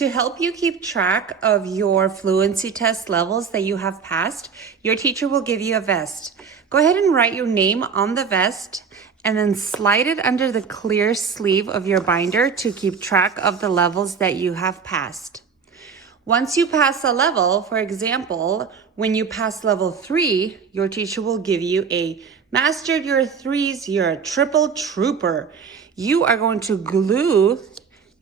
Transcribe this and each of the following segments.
To help you keep track of your fluency test levels that you have passed, your teacher will give you a vest. Go ahead and write your name on the vest and then slide it under the clear sleeve of your binder to keep track of the levels that you have passed. Once you pass a level, for example, when you pass level 3, your teacher will give you a mastered your 3s, you're a triple trooper. You are going to glue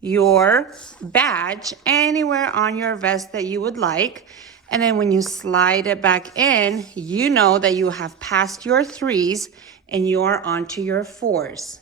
your badge anywhere on your vest that you would like. And then when you slide it back in, you know that you have passed your 3s and you are onto your 4s.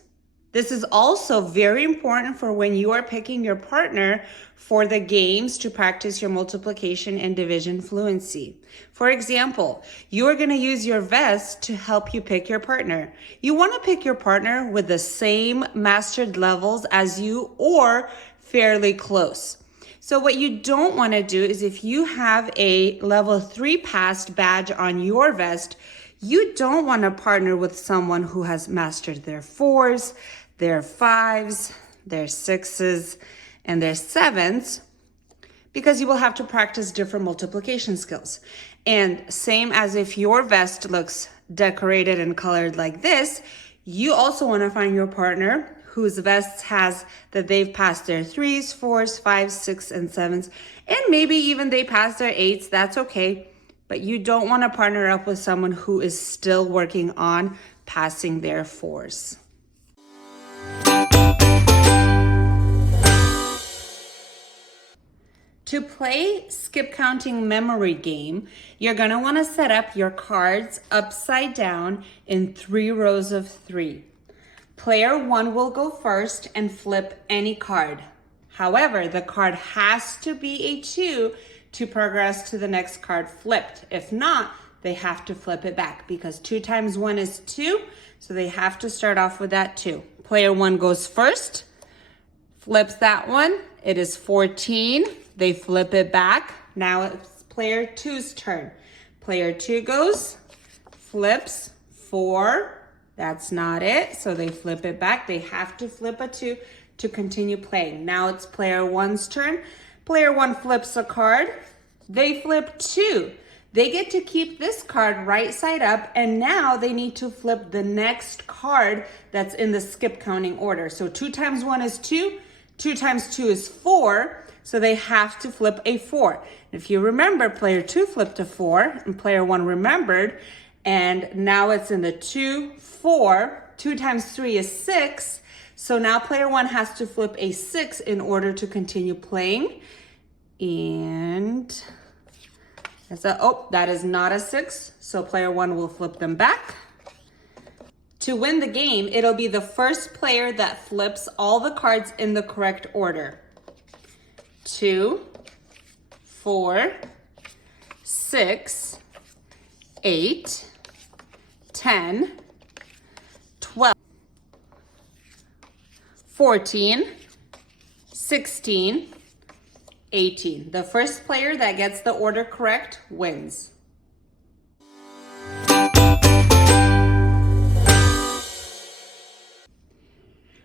This is also very important for when you are picking your partner for the games to practice your multiplication and division fluency. For example, you are going to use your vest to help you pick your partner. You want to pick your partner with the same mastered levels as you or fairly close. So what you don't want to do is if you have a level 3 passed badge on your vest, you don't want to partner with someone who has mastered their 4s, their 5s, their 6s, and their 7s, because you will have to practice different multiplication skills. And same as if your vest looks decorated and colored like this, you also want to find your partner whose vest has that they've passed their 3s, 4s, 5s, 6, and 7s, and maybe even they passed their 8s, that's okay. But you don't want to partner up with someone who is still working on passing their 4s. To play skip counting memory game, you're going to want to set up your cards upside down in 3 rows of 3. Player 1 will go first and flip any card. However, the card has to be a 2 to progress to the next card flipped. If not, they have to flip it back because 2 times 1 is 2, so they have to start off with that 2. Player 1 goes first, flips that one. It is 14. They flip it back. Now it's player 2's turn. Player 2 goes, flips 4. That's not it. So they flip it back. They have to flip a 2 to continue playing. Now it's player 1's turn. Player 1 flips a card. They flip 2. They get to keep this card right side up, and now they need to flip the next card that's in the skip counting order. So 2 times 1 is 2. 2 times 2 is 4. So they have to flip a 4. If you remember, player 2 flipped a 4 and player 1 remembered, and now it's in the 2, 4. 2 times 3 is 6. So now player 1 has to flip a 6 in order to continue playing. And that is not a 6. So player 1 will flip them back. To win the game, it'll be the first player that flips all the cards in the correct order. 2, 4, 6, 8, 10, 12, 14, 16, 18. The first player that gets the order correct wins.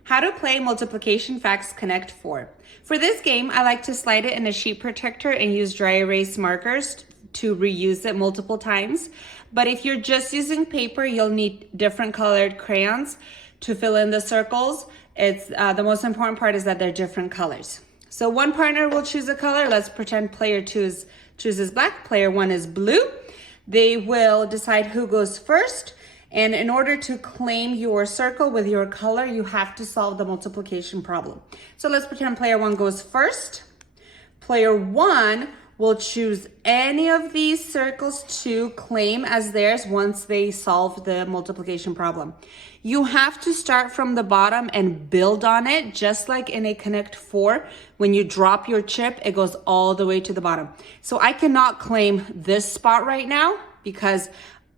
How to play Multiplication Facts Connect 4. For this game, I like to slide it in a sheet protector and use dry erase markers to reuse it multiple times. But if you're just using paper, you'll need different colored crayons to fill in the circles. It's the most important part is that they're different colors. So one partner will choose a color. Let's pretend player 2 chooses black, player 1 is blue. They will decide who goes first. And in order to claim your circle with your color, you have to solve the multiplication problem. So let's pretend player 1 goes first. Player 1 will choose any of these circles to claim as theirs once they solve the multiplication problem. You have to start from the bottom and build on it, just like in a Connect 4. When you drop your chip, it goes all the way to the bottom. So I cannot claim this spot right now because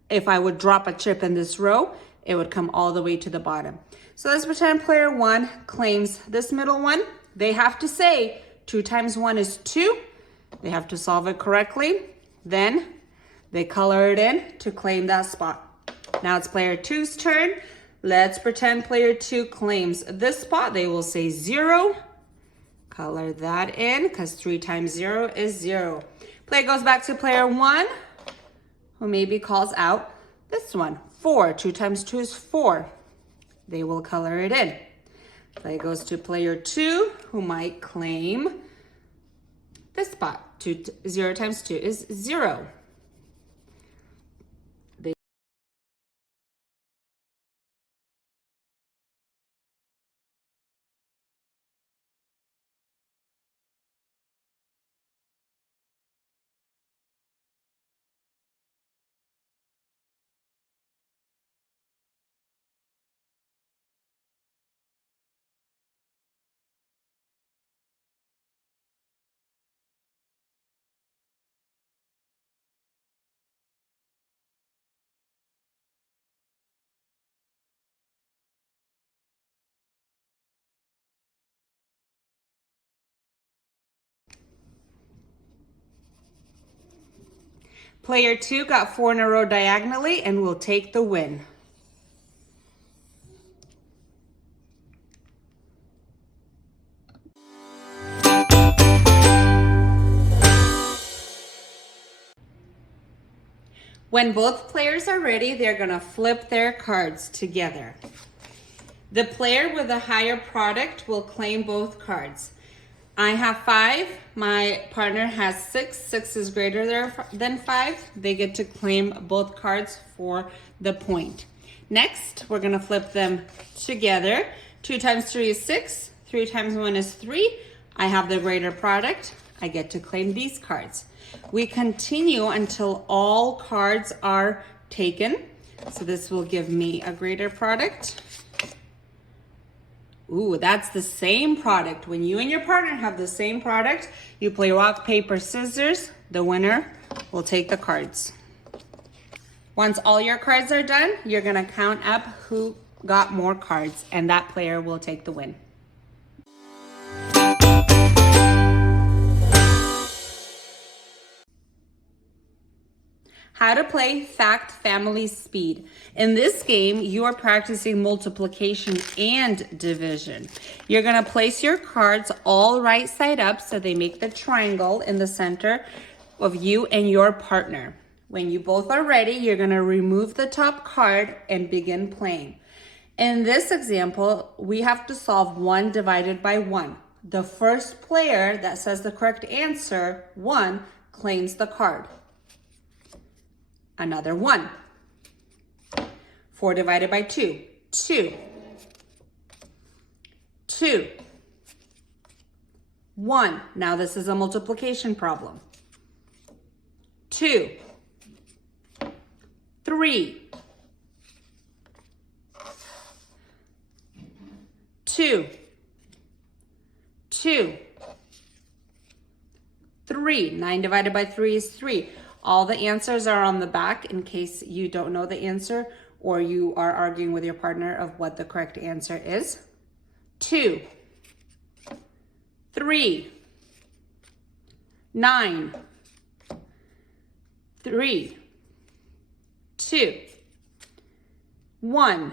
if I would drop a chip in this row, it would come all the way to the bottom. So let's pretend player 1 claims this middle one. They have to say 2 times 1 is 2. They have to solve it correctly. Then they color it in to claim that spot. Now it's player 2's turn. Let's pretend player 2 claims this spot. They will say 0, Color that in, because 3 times 0 is 0. Play goes back to player 1, who maybe calls out this one. 4. 2 times 2 is 4. They will color it in. Play goes to player 2, who might claim this spot. 0 times 2 is 0. Player 2 got 4 in a row diagonally and will take the win. When both players are ready, they're gonna flip their cards together. The player with the higher product will claim both cards. I have 5, my partner has 6. 6 is greater than 5. They get to claim both cards for the point. Next, we're gonna flip them together. 2 times 3 is 6. 3 times 1 is 3. I have the greater product. I get to claim these cards. We continue until all cards are taken. So this will give me a greater product. Ooh, that's the same product. When you and your partner have the same product, you play rock, paper, scissors. The winner will take the cards. Once all your cards are done, you're gonna count up who got more cards, and that player will take the win. How to play Fact Family Speed. In this game, you are practicing multiplication and division. You're gonna place your cards all right side up so they make the triangle in the center of you and your partner. When you both are ready, you're gonna remove the top card and begin playing. In this example, we have to solve 1 divided by 1. The first player that says the correct answer, 1, claims the card. Another 1. 4 divided by 2, 2. 2. 1. Now this is a multiplication problem. 2. 3. 2. 2. 3. 9 divided by 3 is 3. All the answers are on the back in case you don't know the answer or you are arguing with your partner of what the correct answer is. 2. 3. 9. 3. 2. 1.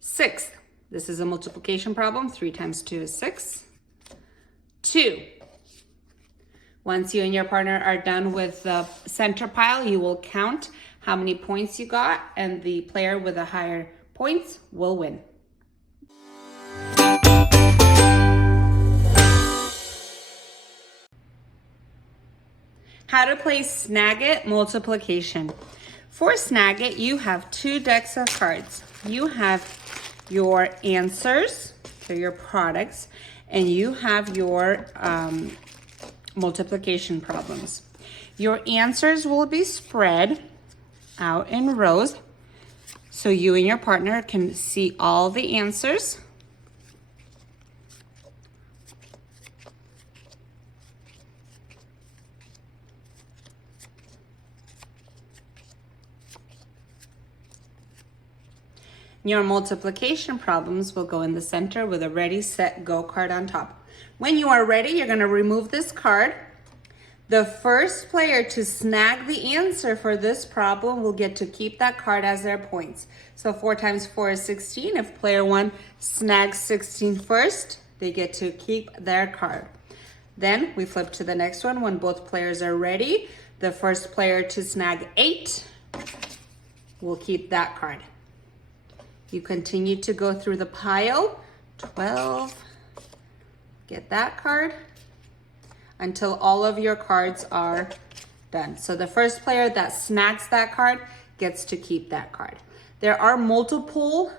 6. This is a multiplication problem. 3 times 2 is 6. 2. Once you and your partner are done with the center pile, you will count how many points you got, and the player with the higher points will win. How to play Snag It multiplication. For Snag It, you have 2 decks of cards. You have your answers, so your products, and you have your multiplication problems. Your answers will be spread out in rows so you and your partner can see all the answers. Your multiplication problems will go in the center with a ready, set, go card on top. When you are ready, you're going to remove this card. The first player to snag the answer for this problem will get to keep that card as their points. So 4 times 4 is 16. If player 1 snags 16 first, they get to keep their card. Then we flip to the next one when both players are ready. The first player to snag 8 will keep that card. You continue to go through the pile. 12, get that card, until all of your cards are done. So the first player that snags that card gets to keep that card. There are multiple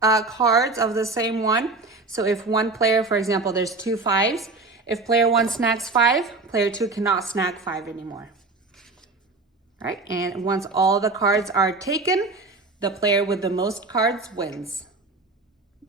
cards of the same one. So if one player, for example, there's 2 5s. If player 1 snags 5, player 2 cannot snag 5 anymore. All right, and once all the cards are taken, the player with the most cards wins.